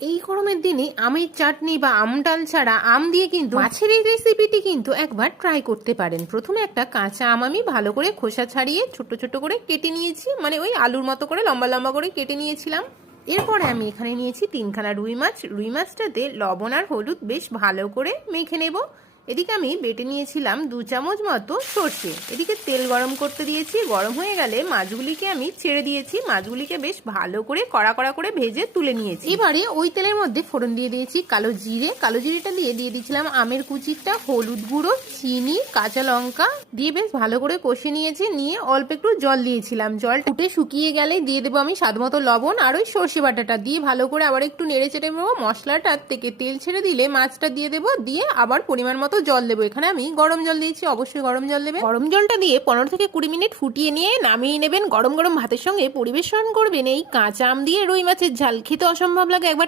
এই গরমের দিনে আমের চাটনি বা আম ডাল ছাড়া আম দিয়ে কিন্তু মাছের এই রেসিপিটি কিন্তু একবার ট্রাই করতে পারেন। প্রথমে একটা কাঁচা আম আমি ভালো করে খোসা ছাড়িয়ে ছোট ছোট করে কেটে নিয়েছি, মানে ওই আলুর মতো করে লম্বা লম্বা করে কেটে নিয়েছিলাম। এরপরে আমি এখানে নিয়েছি 3খানা রুই মাছ। রুই মাছটাতে লবণ আর হলুদ বেশ ভালো করে মেখে নেব। এদিকে আমি বেটে নিয়েছিলাম 2 চামচ মতো সর্ষে। এদিকে তেল গরম করতে দিয়েছি, গরম হয়ে গেলে মাছগুলিকে আমি ছেড়ে দিয়েছি। মাছগুলিকে বেশ ভালো করে কড়া কড়া করে ভেজে তুলে নিয়েছি। এবারে ওই তেলের মধ্যে ফোড়ন দিয়ে দিয়েছি কালো জিরে। কালো জিরেটা দিয়ে দিয়েছিলাম আমের কুচিটা, হলুদ গুঁড়ো, চিনি, কাঁচা লঙ্কা দিয়ে বেশ ভালো করে কষে নিয়েছি। নিয়ে অল্প একটু জল দিয়েছিলাম। জল ফুটে শুকিয়ে গেলে দিয়ে দেবো আমি স্বাদ মতো লবণ আর ওই সর্ষে বাটাটা দিয়ে ভালো করে আবার একটু নেড়ে চেড়ে নেবো। মশলাটার থেকে তেল ছেড়ে দিলে মাছটা দিয়ে দেবো, দিয়ে আবার পরিমাণ মতো জল দেবো। এখানে আমি গরম জল দিয়েছি, অবশ্যই গরম জল দেবেন। গরম জলটা দিয়ে 15 থেকে 20 মিনিট ফুটিয়ে নিয়ে নামিয়ে নেবেন। গরম গরম ভাতের সঙ্গে পরিবেশন করবেন এই কাঁচা আম দিয়ে রুই মাছের ঝাল। খেতে অসম্ভব লাগে, একবার